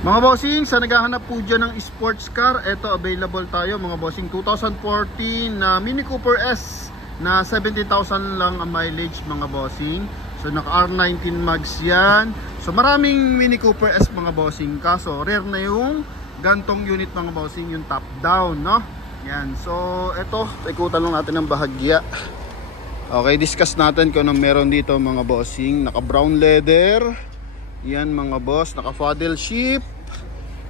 Mga bossing, sa naghahanap po dyan ng sports car, ito available tayo mga bossing. 2014 na Mini Cooper S na 70,000 lang ang mileage mga bossing. So naka R19 mags yan. So maraming Mini Cooper S mga bossing, kaso rare na yung gantong unit mga bossing, yung top down, no? Yan, so ito, ikutan lang natin ng bahagya. Okay, discuss natin kung anong meron dito mga bossing. Naka brown leather. Yan mga boss, naka paddle ship.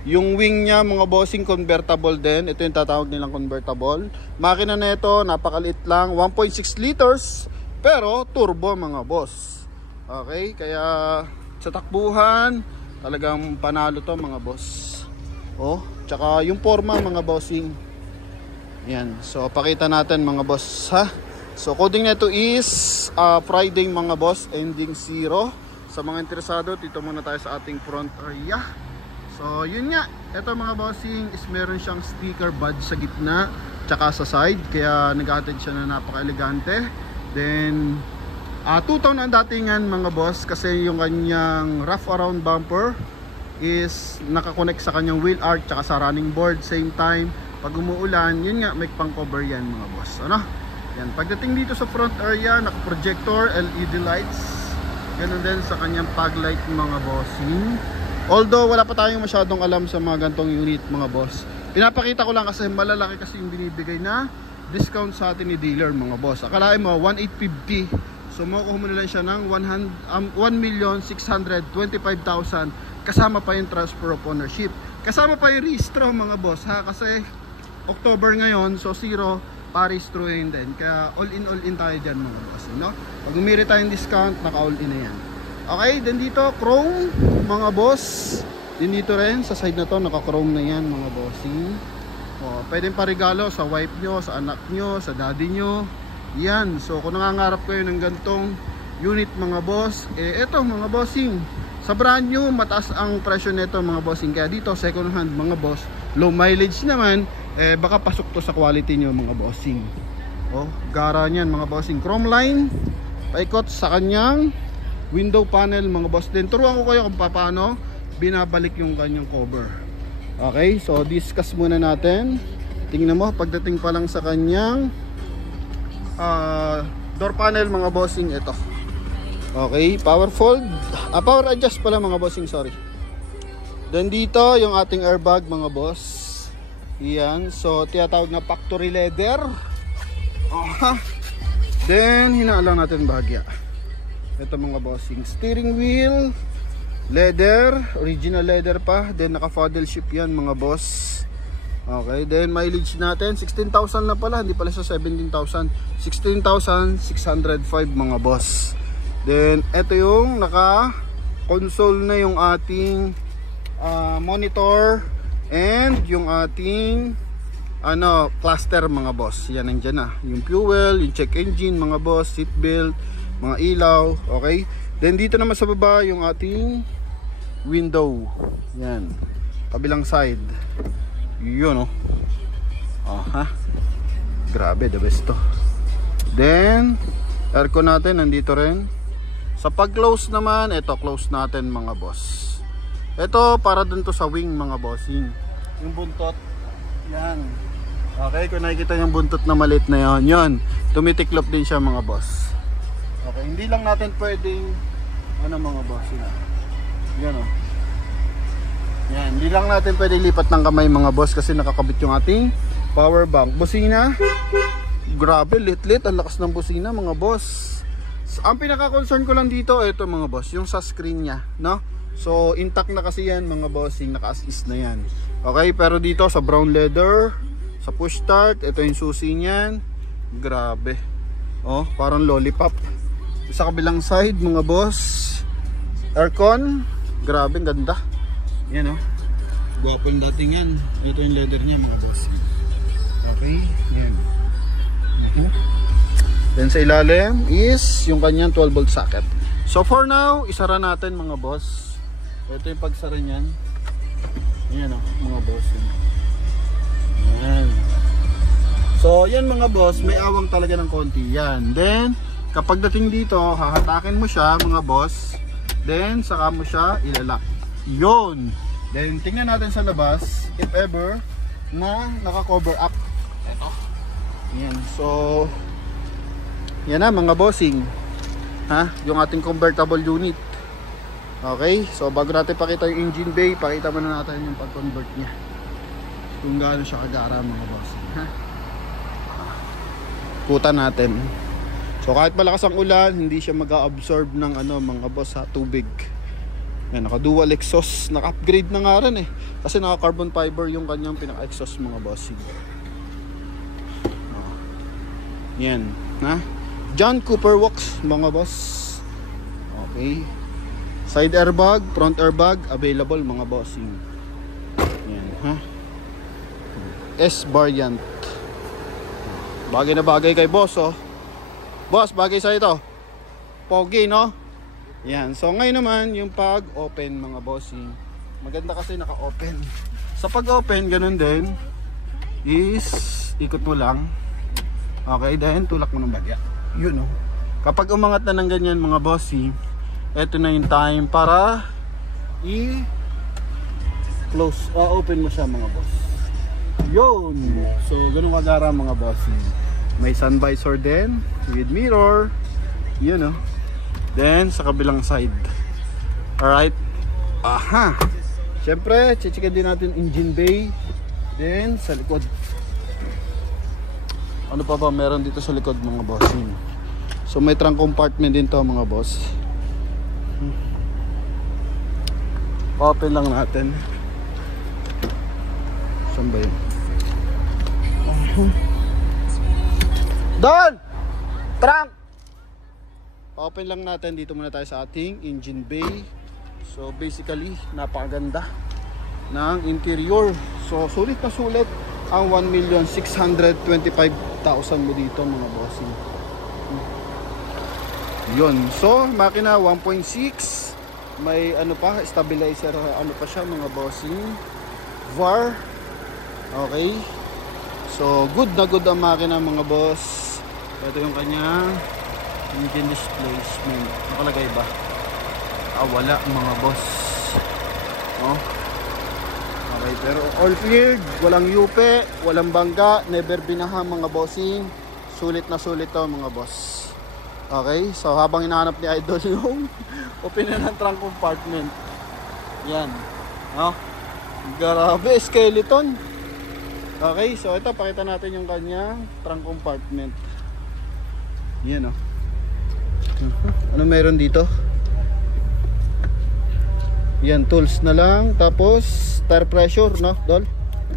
Yung wing nya mga bossing convertible din. Ito yung tatawag nilang convertible. Makina na ito, napakaliit lang, 1.6 liters, pero turbo mga boss. Okay, kaya sa takbuhan talagang panalo to mga boss. Oh, tsaka yung forma mga bossing. Yan, so pakita natin mga boss ha. So coding nito is Friday mga boss, ending 0. Sa mga interesado, dito muna tayo sa ating front area. So yun nga, ito mga bossing is meron siyang sticker badge sa gitna tsaka sa side, kaya naghahatid siya na napaka-elegante. Then two-tone ang datingan mga boss, kasi yung kanyang wrap around bumper is nakakonect sa kanyang wheel arch tsaka sa running board. Same time, pag umuulan, yun nga, may pang cover yan mga boss. Ano? Yan, pagdating dito sa front area, naka-projector, LED lights. Ganun din sa kanyang fog light mga bossing. Although wala pa tayong masyadong alam sa mga gantong unit mga boss, pinapakita ko lang kasi malalaki kasi yung binibigay na discount sa atin ni dealer mga boss. Akalain mo 1,850, so makukuha mo na lang siya ng 1,625,000 kasama pa yung transfer of ownership, kasama pa yung rehistro mga boss ha, kasi October ngayon, so 0 pa-rehistrohin din. Kaya all in tayo dyan mga boss, no? Pag umiri tayong discount, naka all in na yan. Okay, then dito chrome mga boss. Din dito rin sa side na to, naka chrome na yan mga bossing. O, pwedeng parigalo sa wife nyo, sa anak nyo, sa daddy nyo. Yan, so kung nangangarap kayo ng gantong unit mga boss, eto mga bossing, sa brand new mataas ang presyo nito mga bossing. Kaya dito second hand mga boss, low mileage naman, baka pasok to sa quality nyo mga bossing. Oh, gara niyan mga bossing, chrome line, paikot sa kanyang window panel mga boss. Din turuan ko kayo kung paano binabalik yung kanyang cover. Okay, so discuss muna natin. Tingnan mo, pagdating pa lang sa kanyang door panel mga bossing, ito. Okay, power fold, power adjust pala mga bossing, sorry. Then dito yung ating airbag mga boss. Yan, so tinatawag na factory leather. Then hinaalang natin bahagya. Ito mga bossing, steering wheel leather, original leather pa. Then naka paddle ship yan mga boss. Okay, then mileage natin 16,000 na pala, hindi pala sa 17,000, 16,605 mga boss. Then ito yung naka console na yung ating monitor and yung ating cluster mga boss. Yan, nandiyan na yung fuel, yung check engine mga boss, seat belt, mga ilaw. Okay, then dito naman sa baba yung ating window. Yan, kabilang side. Yun grabe, the best to. Then aircon natin nandito rin. Sa pag close naman, ito close natin mga boss. Ito para dun to sa wing mga bossing, yung buntot. Yan, okay, kung nakikita yung buntot na maliit na yon, yun tumitiklop din siya mga boss. Okay, hindi lang natin pwedeng mga bossing. Yan yan, hindi lang natin pwedeng lipat ng kamay mga boss, kasi nakakabit yung ating power bank. Busina, grabe, lit ang lakas ng busina mga boss. Ang pinaka-concern ko lang dito, ito mga boss, yung sa screen nya, no? So intact na kasi yan mga bossing, naka-assist na yan. Okay, pero dito sa brown leather, sa push start, ito yung susi niyan. Grabe, parang lollipop. Sa kabilang side mga boss, aircon, grabe, ganda. Yan gwapo yung dating yan. Ito yung leather niya mga boss. Okay, yan. Then sa ilalim is yung kanyang 12 volt socket. So for now, isara natin mga boss. Ito yung pagsara niyan. Yan mga boss. Yan. So yan mga boss, may awang talaga ng konti yan. Then kapag dating dito, hahatakin mo siya mga boss. Then saka mo siya ilalak. Yun. Then tingnan natin sa labas if ever na naka-cover up. Ito. Yan. So yan na mga bossing. Ha? Yung ating convertible unit. Okay? So bago natin pakita yung engine bay, pakita muna natin yung pag-convert niya. Kung gaano siya kagara mga bossing. Ha? Kuta natin. So kahit malakas ang ulan, hindi siya mag-absorb ng mga boss sa tubig. Yan, naka-dual exhaust, naka-upgrade na nga rin eh. Kasi naka-carbon fiber yung kanyang pinaka-exhaust mga bossing. Yan, ha? John Cooper Works mga boss. Okay. Side airbag, front airbag, available mga bossing. Yan, ha? S variant. Bagay na bagay kay boss, oh. Boss, bagay sa ito. Pogi, no? Yan. So ngayon naman yung pag-open mga bossing. Maganda kasi naka-open. Sa pag-open ganun din is ikot mo lang. Okay, then tulak mo ng bagya. Yun, oh. Kapag umangat na ng ganyan mga bossing, eto na yung time para i-close o open mo siya mga boss. Yun. So ganun kagara mga bossing. May sun visor din with mirror. Yun, oh. Then sa kabilang side. Alright. Aha. Siyempre, chichikin din natin engine bay. Then sa likod. Ano pa ba meron dito sa likod mga bossing? So may trunk compartment din to mga boss. Open lang natin. Saan ba yun? Doon! Trunk! Open lang natin. Dito muna tayo sa ating engine bay. So basically napakaganda ng interior. So sulit na sulit ang 1,625,000 mo dito mga bossing. Yun. So makina 1.6. May stabilizer pa siya mga bossing. VAR. Okay. So good na good ang makina mga boss. Ito yung kanyang engine displacement. Nakalagay ba? Wala mga boss. Oh. Okay, pero all cleared, walang yupe, walang bangga, never binaha mga bossing. Sulit na sulit to mga boss. Okay, so habang hinahanap ni Idol yung opener ng trunk compartment. Yan. Oh. Grabe, skeleton. Okay, so ito pakita natin yung kanyang trunk compartment. Yan, oh. Ano meron dito? Yan, tools na lang. Tapos tire pressure, no, Dol?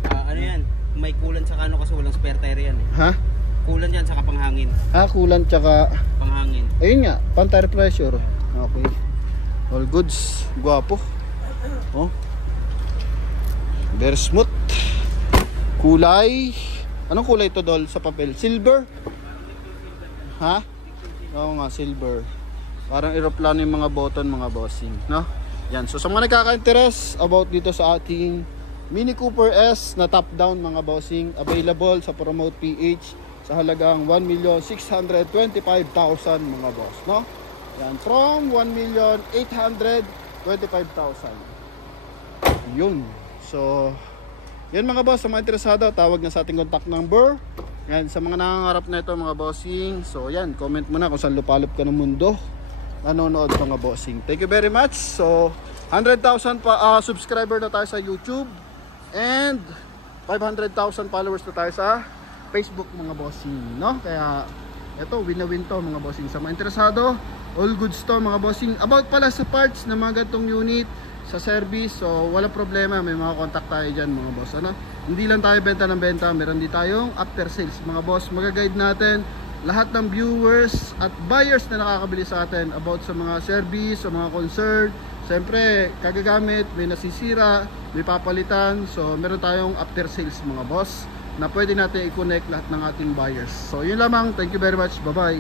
Ano yan? May coolant saka kasi walang spare tire yan eh. Ha? Coolant yan saka panghangin. Coolant tsaka Panghangin. ayun nga, pan tire pressure. Okay. All goods. Guwapo. Oh. Very smooth. Kulay. Anong kulay ito, Dol, sa papel? Silver? Ha? Oo nga, silver. Parang aeroplano yung mga button mga bossing, no? Yan. So sa mga nagkaka-interest about dito sa ating Mini Cooper S na top down mga bossing, available sa Promote PH sa halagang 1,625,000 mga boss, no? Yan, from 1,825,000. Yun. So yan mga boss, sa mga interesado, tawag na sa ating contact number. Yan, sa mga nangangarap na ito mga bossing. So yan, comment mo na kung saan lupalop ka ng mundo nanonood mga bossing. Thank you very much. So 100,000 subscriber na tayo sa YouTube and 500,000 followers na tayo sa Facebook mga bossing, no? Kaya ito, win na win to mga bossing. Sa mga interesado, all goods to mga bossing. About pala sa parts na mga gantong unit, sa service, so wala problema, may mga contact tayo dyan mga boss, ano? Hindi lang tayo benta ng benta, meron din tayong after sales mga boss. Mag-guide natin lahat ng viewers at buyers na nakakabili sa atin about sa mga service, sa mga concern. Siyempre, kagagamit, may nasisira, may papalitan, so meron tayong after sales mga boss na pwede natin i-connect lahat ng ating buyers. So yun lamang, thank you very much, bye bye.